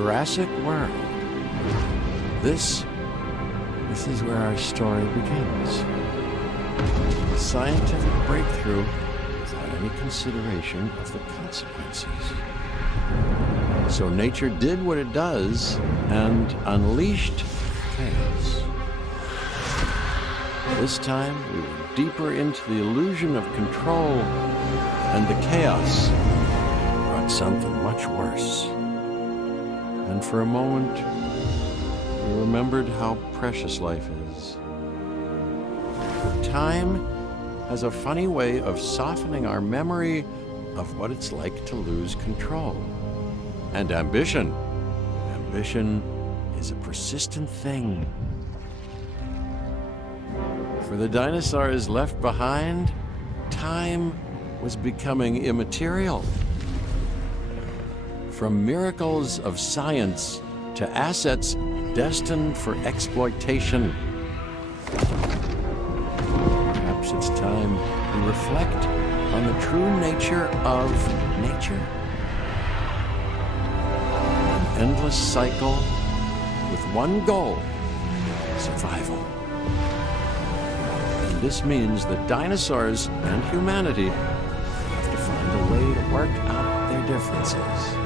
Jurassic World. This is where our story begins. A scientific breakthrough without any consideration of the consequences. So nature did what it does and unleashed chaos. This time, we were deeper into the illusion of control, and the chaos brought something much worse. And for a moment, we remembered how precious life is. Time has a funny way of softening our memory of what it's like to lose control. And ambition is a persistent thing. For the dinosaurs left behind, time was becoming immaterial. From miracles of science to assets destined for exploitation. Perhaps it's time we reflect on the true nature of nature. An endless cycle with one goal: survival. And this means that dinosaurs and humanity have to find a way to work out their differences.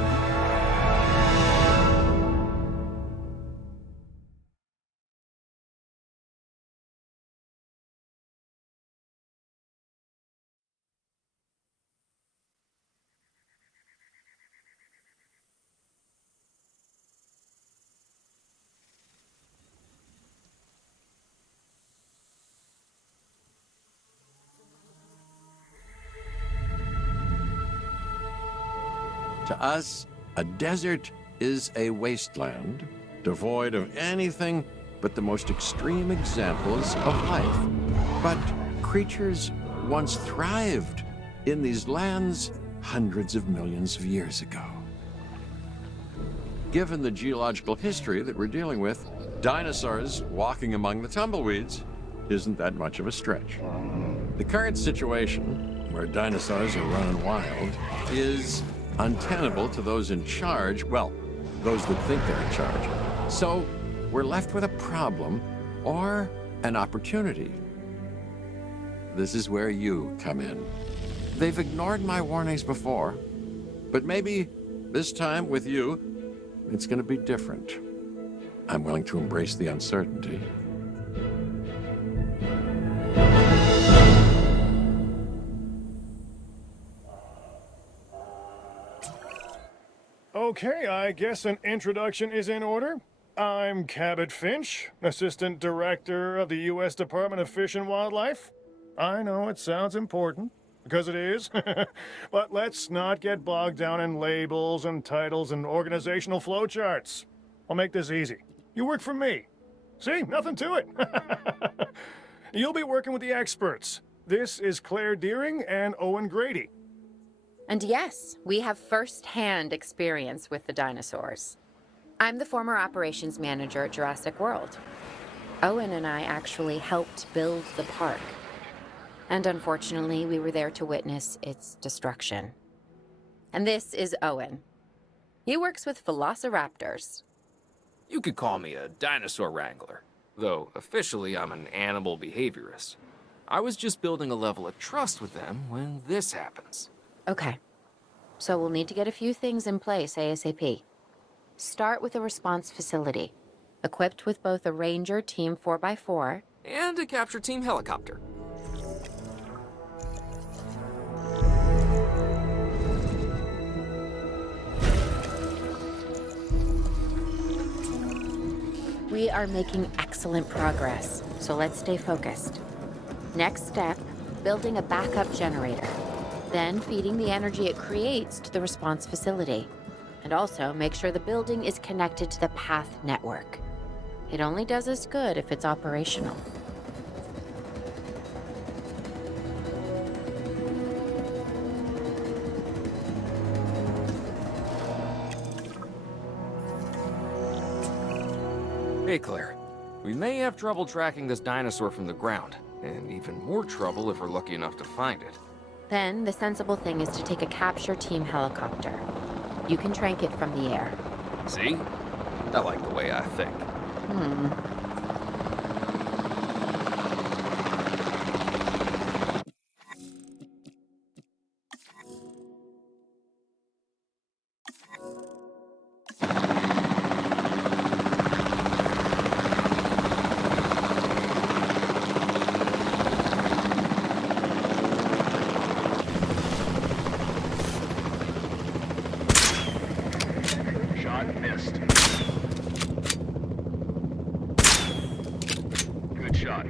To us, a desert is a wasteland, devoid of anything but the most extreme examples of life. But creatures once thrived in these lands hundreds of millions of years ago. Given the geological history that we're dealing with, dinosaurs walking among the tumbleweeds isn't that much of a stretch. The current situation, where dinosaurs are running wild, is untenable to those in charge, well, those that think they're in charge. So we're left with a problem or an opportunity. This is where you come in. They've ignored my warnings before, but maybe this time with you, it's going to be different. I'm willing to embrace the uncertainty. Okay, I guess an introduction is in order. I'm Cabot Finch, Assistant Director of the U.S. Department of Fish and Wildlife. I know it sounds important, because it is, but let's not get bogged down in labels and titles and organizational flowcharts. I'll make this easy. You work for me. See, nothing to it. You'll be working with the experts. This is Claire Deering and Owen Grady. And yes, we have first-hand experience with the dinosaurs. I'm the former operations manager at Jurassic World. Owen and I actually helped build the park. And unfortunately, we were there to witness its destruction. And this is Owen. He works with velociraptors. You could call me a dinosaur wrangler, though officially I'm an animal behaviorist. I was just building a level of trust with them when this happens. Okay, so we'll need to get a few things in place ASAP. Start with a response facility, equipped with both a Ranger Team 4x4 and a capture team helicopter. We are making excellent progress, so let's stay focused. Next step, building a backup generator. Then feeding the energy it creates to the response facility. And also make sure the building is connected to the path network. It only does us good if it's operational. Hey Claire, we may have trouble tracking this dinosaur from the ground, and even more trouble if we're lucky enough to find it. Then, the sensible thing is to take a capture team helicopter. You can trank it from the air. See? I like the way I think. Shot missed. Good shot.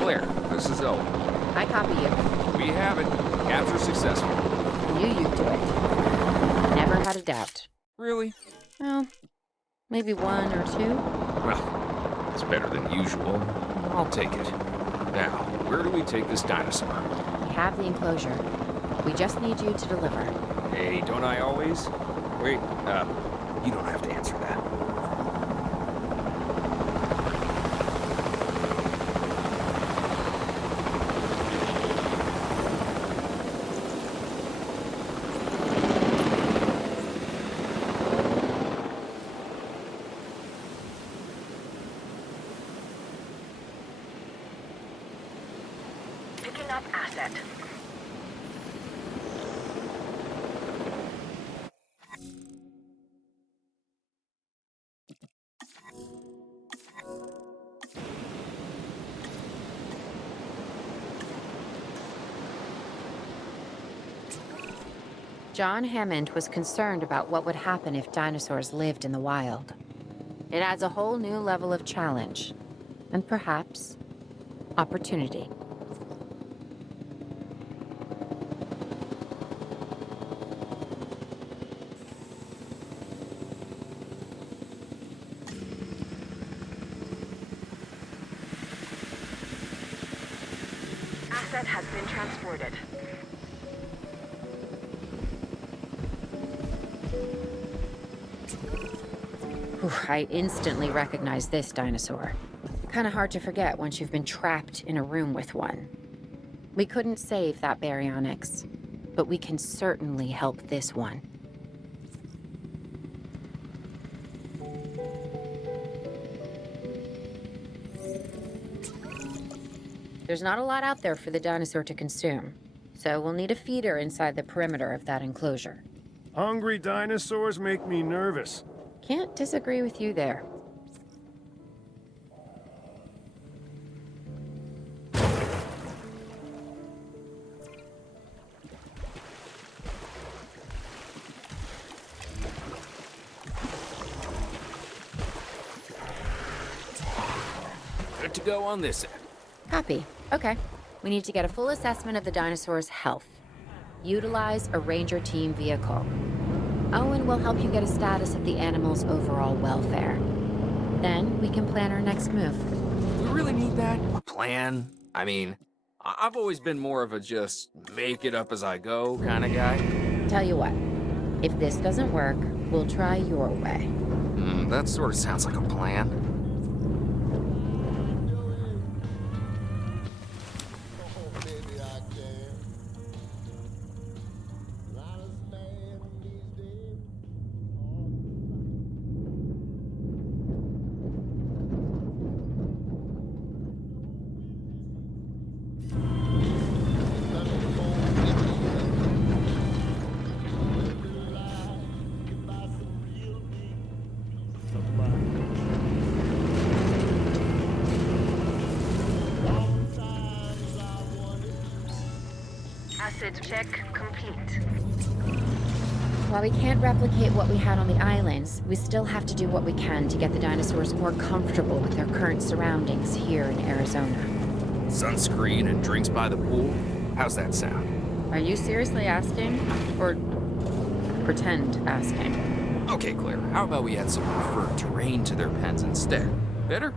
Claire, this is Owen. I copy you. We have it. Capture successful. Knew you'd do it. Never had a doubt. Really? Well, maybe one or two. Well, it's better than usual. I'll take it. Now, where do we take this dinosaur? We have the enclosure. We just need you to deliver. Hey, don't I always? Wait, you don't have to answer that. Picking up asset. John Hammond was concerned about what would happen if dinosaurs lived in the wild. It adds a whole new level of challenge, and perhaps opportunity. Asset has been transported. Whew, I instantly recognized this dinosaur. Kind of hard to forget once you've been trapped in a room with one. We couldn't save that baryonyx, but we can certainly help this one. There's not a lot out there for the dinosaur to consume, so we'll need a feeder inside the perimeter of that enclosure. Hungry dinosaurs make me nervous. Can't disagree with you there. Good to go on this end. Copy. Okay. We need to get a full assessment of the dinosaur's health. Utilize a ranger team vehicle. Owen will help you get a status of the animal's overall welfare. Then we can plan our next move. We really need that? A plan? I mean, I've always been more of a just make it up as I go kind of guy. Tell you what, if this doesn't work, we'll try your way. That sort of sounds like a plan. Asset check complete. While we can't replicate what we had on the islands, we still have to do what we can to get the dinosaurs more comfortable with their current surroundings here in Arizona. Sunscreen and drinks by the pool? How's that sound? Are you seriously asking? Or pretend asking? Okay, Claire, how about we add some preferred terrain to their pens instead? Better?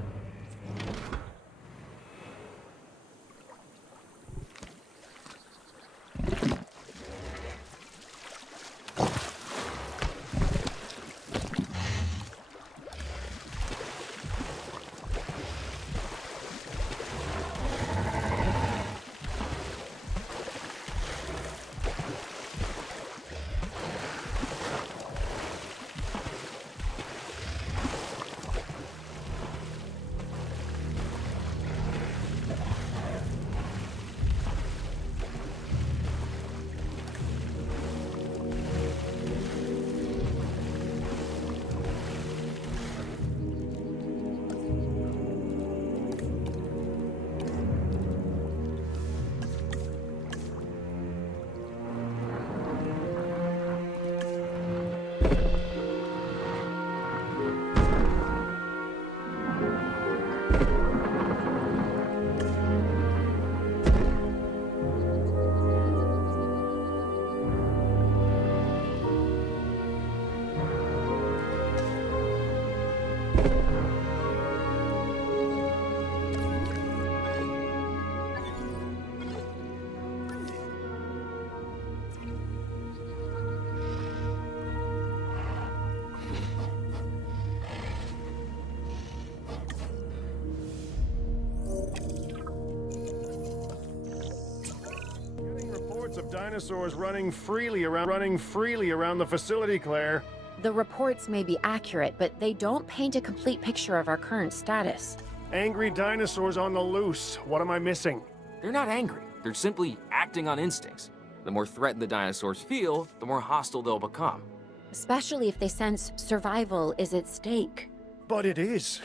dinosaurs running freely around the facility, Claire. The reports may be accurate, but they don't paint a complete picture of our current status. Angry dinosaurs on the loose. What am I missing? They're not angry. They're simply acting on instincts. The more threatened the dinosaurs feel, the more hostile they'll become. Especially if they sense survival is at stake. But it is.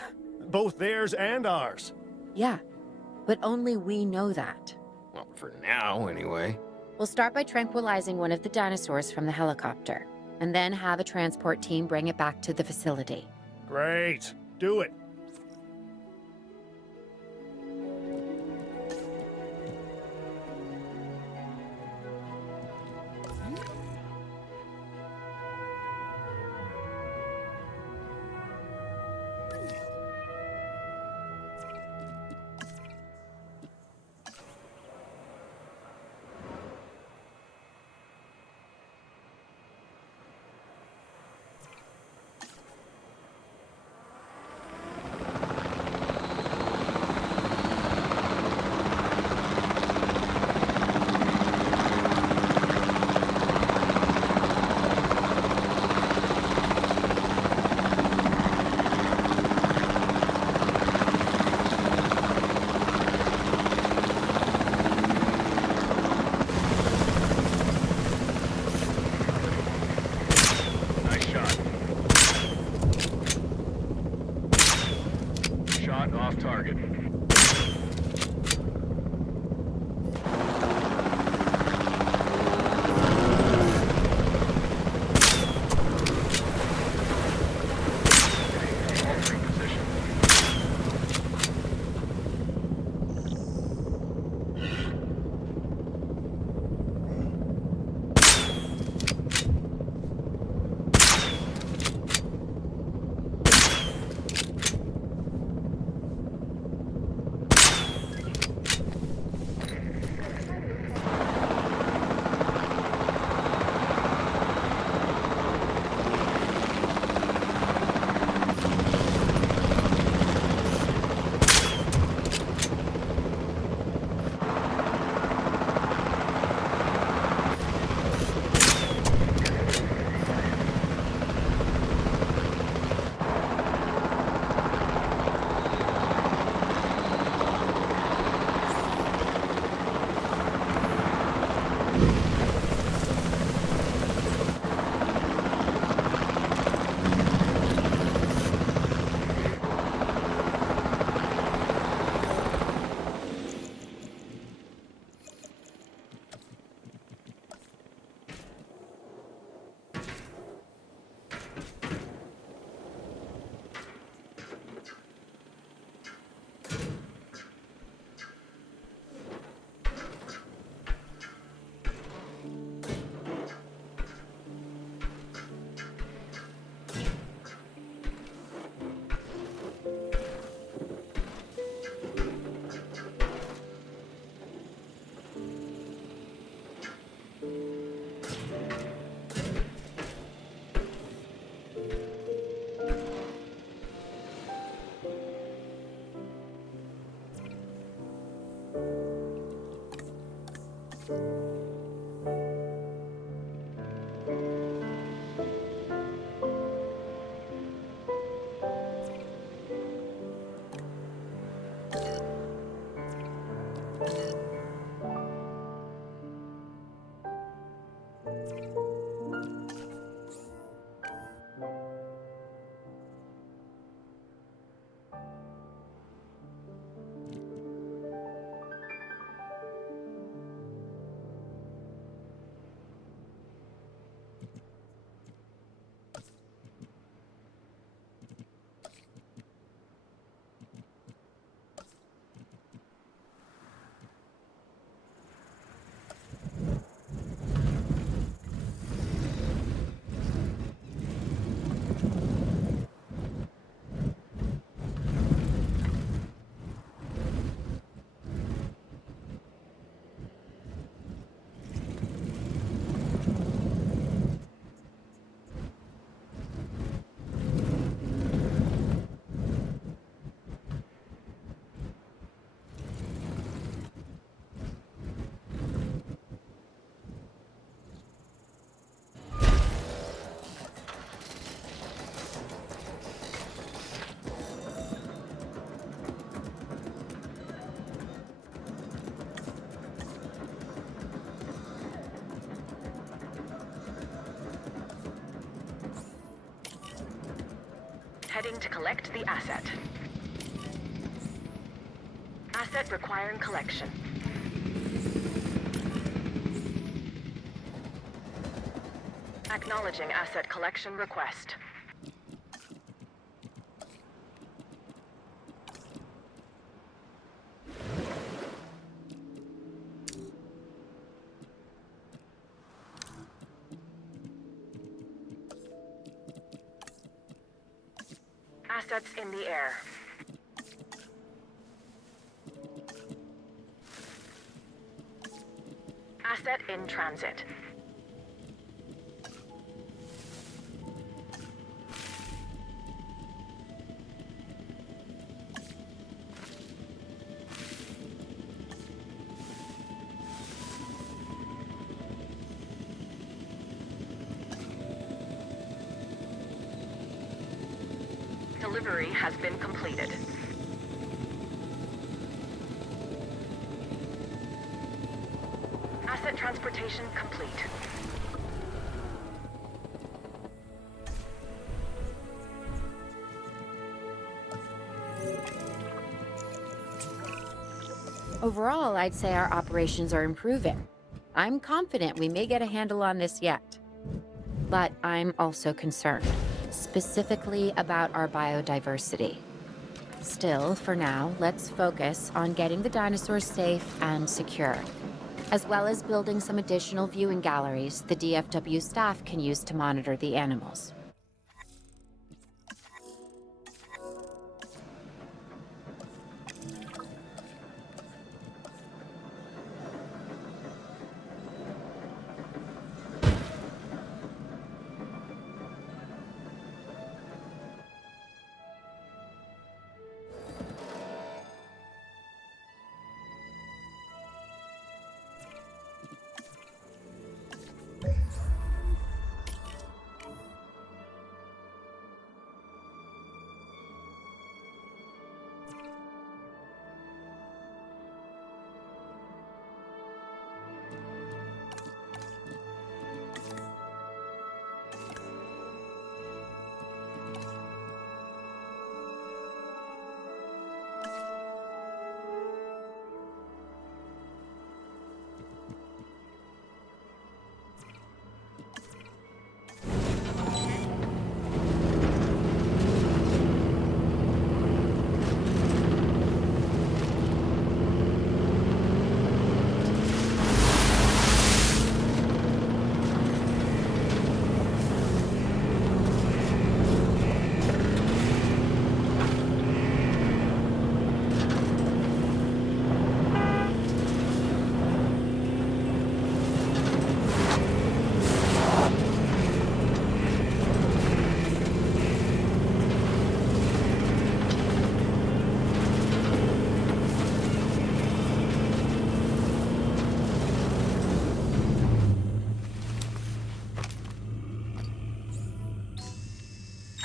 Both theirs and ours. Yeah, but only we know that. Well, for now, anyway. We'll start by tranquilizing one of the dinosaurs from the helicopter, and then have a transport team bring it back to the facility. Great. Do it. Nice shot. Shot off target. Altering position. Heading to collect the asset. Asset requiring collection. Acknowledging asset collection request. Assets in the air. Asset in transit. Delivery has been completed. Asset transportation complete. Overall, I'd say our operations are improving. I'm confident we may get a handle on this yet. But I'm also concerned, specifically about our biodiversity. Still, for now, let's focus on getting the dinosaurs safe and secure, as well as building some additional viewing galleries the DFW staff can use to monitor the animals.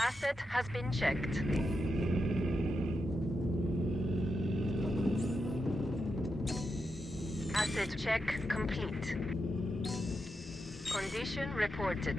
Asset has been checked. Asset check complete. Condition reported.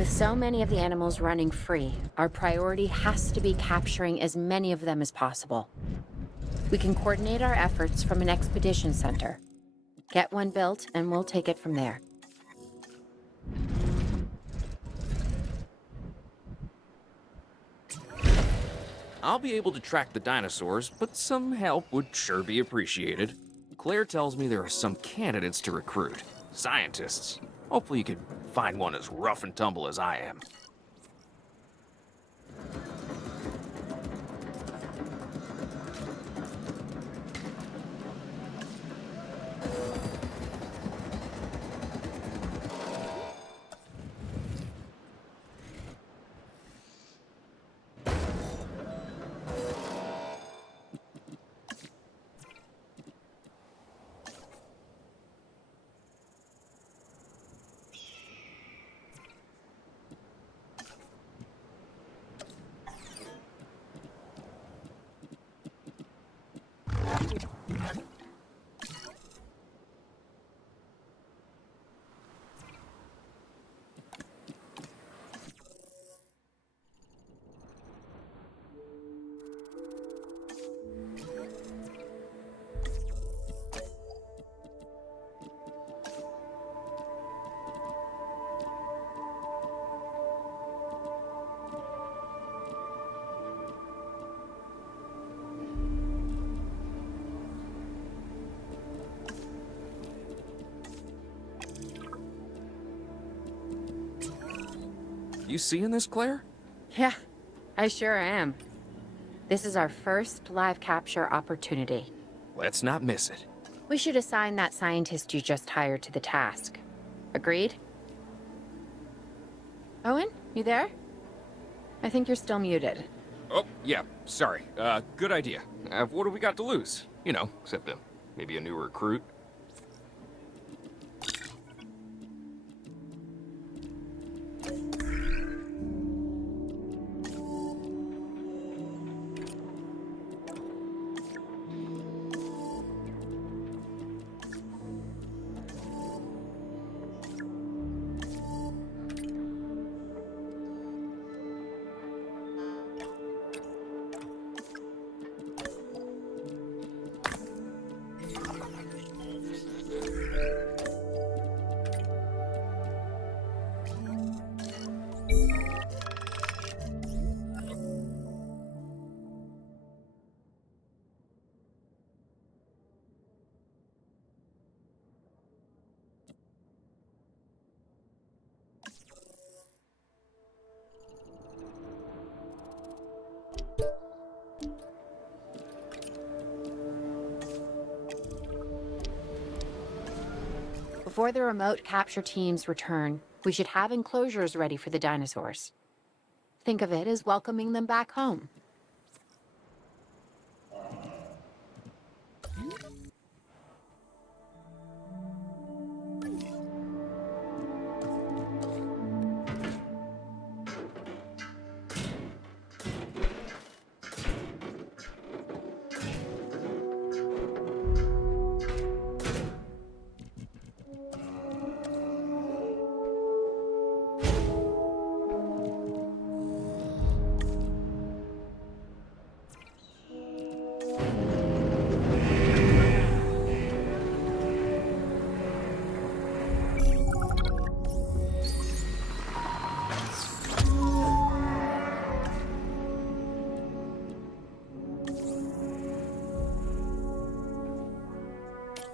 With so many of the animals running free, our priority has to be capturing as many of them as possible. We can coordinate our efforts from an expedition center. Get one built, and we'll take it from there. I'll be able to track the dinosaurs, but some help would sure be appreciated. Claire tells me there are some candidates to recruit. Scientists. Hopefully you could find one as rough and tumble as I am. You seeing this, Claire? Yeah, I sure am. This is our first live capture opportunity. Let's not miss it. We should assign that scientist you just hired to the task. Agreed? Owen, you there? I think you're still muted. Oh, yeah, sorry. Good idea. What do we got to lose? You know, except maybe a new recruit. Before the remote capture teams return, we should have enclosures ready for the dinosaurs. Think of it as welcoming them back home.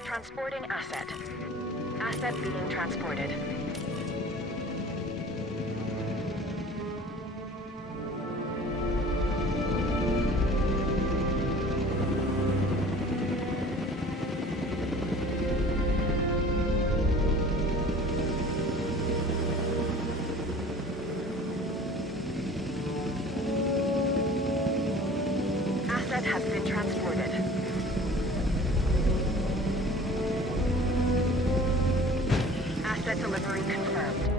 Transporting asset. Asset being transported. Asset has been transported. Asset delivery confirmed.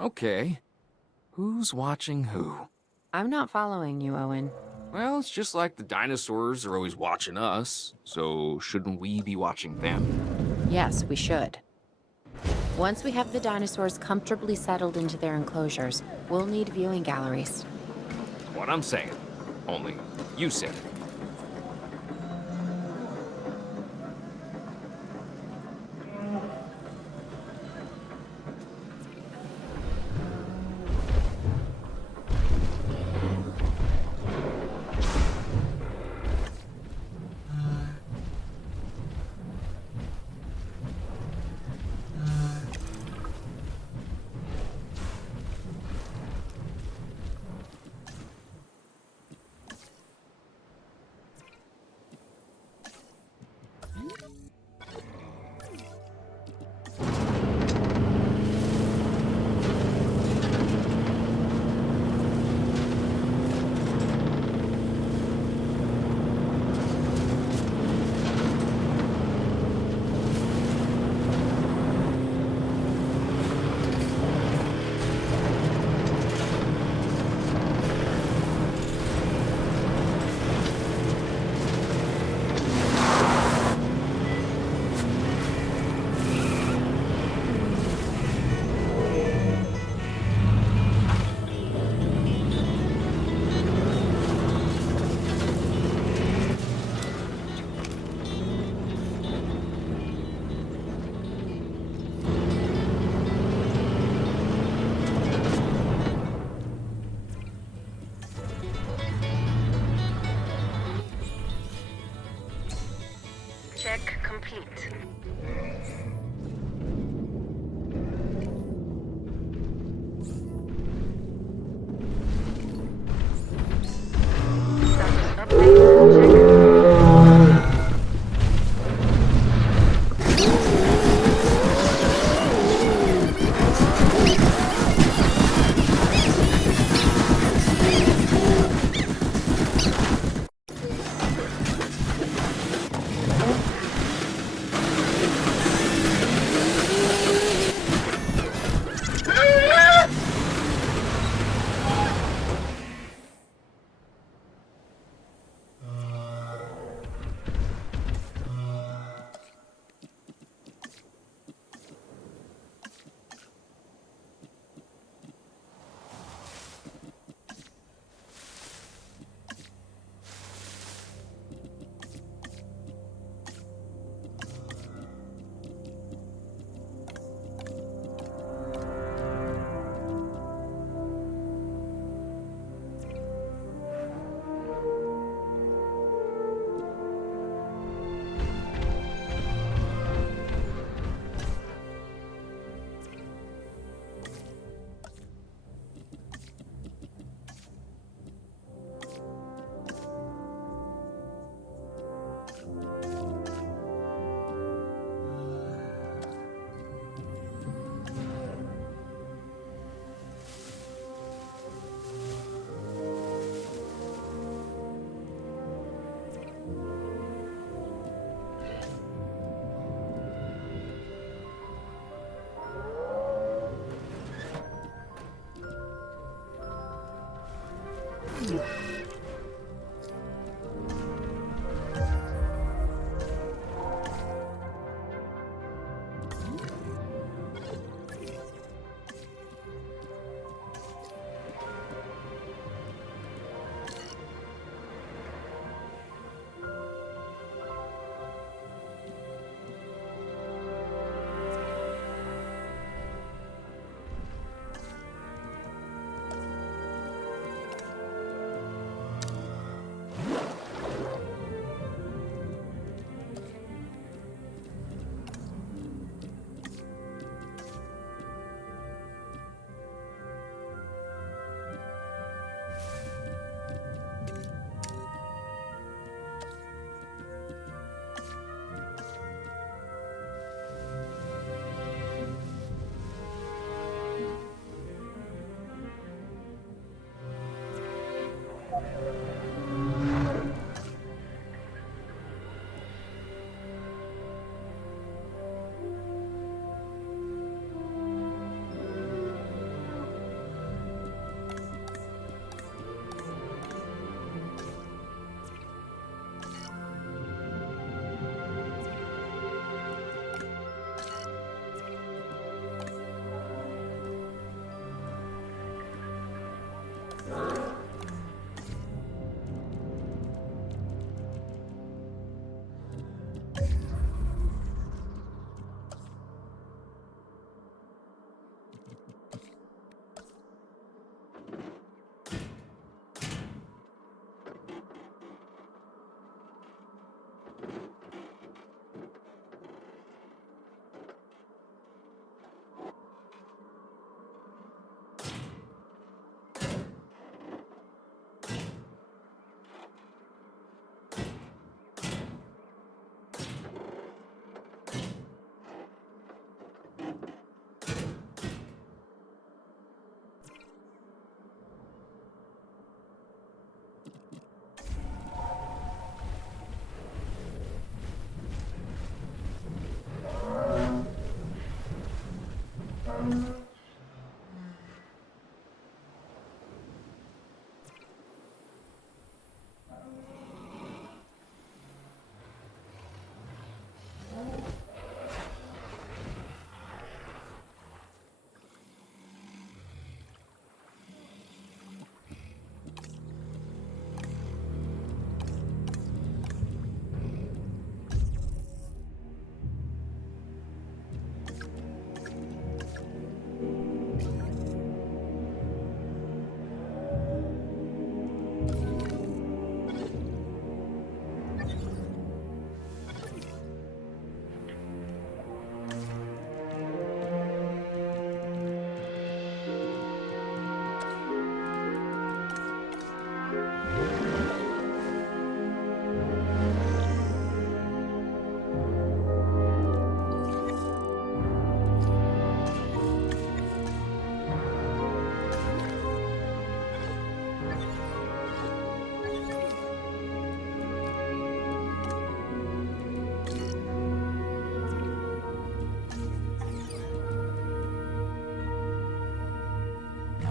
Okay. Who's watching who? I'm not following you, Owen. Well, it's just like the dinosaurs are always watching us, so shouldn't we be watching them? Yes, we should. Once we have the dinosaurs comfortably settled into their enclosures, we'll need viewing galleries. That's what I'm saying. Only, you said it. Check complete. Status update. Check.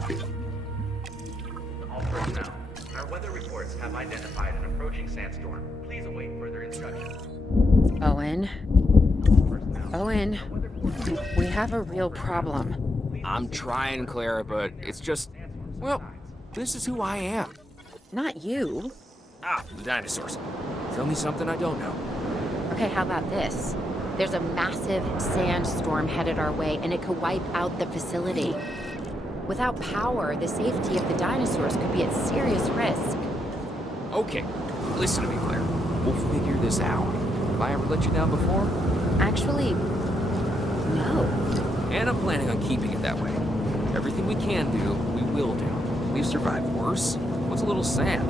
All personnel, our weather reports have identified an approaching sandstorm. Please await further instructions. Owen, Personnel, Owen, we have a real problem. I'm trying, Clara, but it's just, well, this is who I am. Not you. Ah, the dinosaurs. Tell me something I don't know. Okay, how about this? There's a massive sandstorm headed our way, and it could wipe out the facility. Without power, the safety of the dinosaurs could be at serious risk. Okay, listen to me, Claire. We'll figure this out. Have I ever let you down before? Actually, no. And I'm planning on keeping it that way. Everything we can do, we will do. We've survived worse. What's a little sand?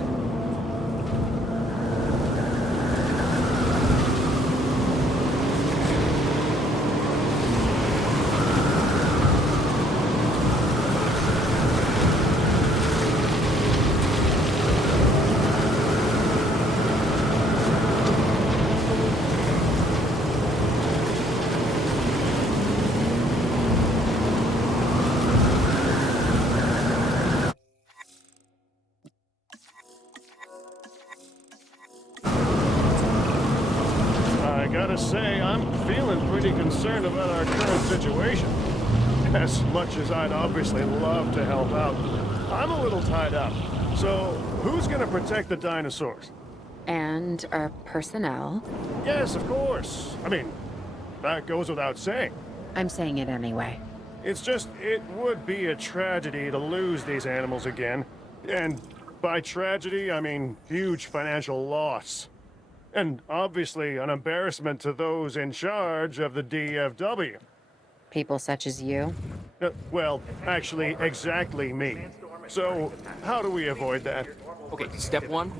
I gotta say, I'm feeling pretty concerned about our current situation. As much as I'd obviously love to help out, I'm a little tied up. So, who's gonna protect the dinosaurs? And our personnel. Yes, of course. I mean, that goes without saying. I'm saying it anyway. It's just, it would be a tragedy to lose these animals again. And by tragedy, I mean huge financial loss. And obviously an embarrassment to those in charge of the DFW. People such as you. Well, actually, exactly me. So, how do we avoid that? Okay, step one,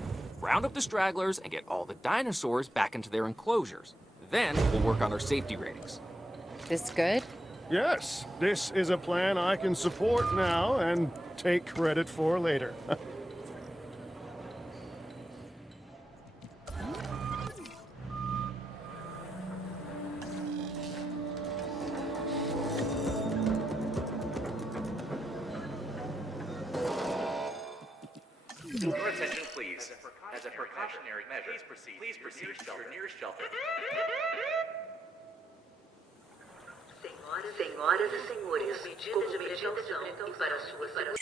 round up the stragglers and get all the dinosaurs back into their enclosures. Then we'll work on our safety ratings. This good? Yes, this is a plan I can support now and take credit for later. your attention, please. As a precautionary measure, please proceed to your nearest shelter. Senhoras e senhores, medidas de atenção e para sua segurança.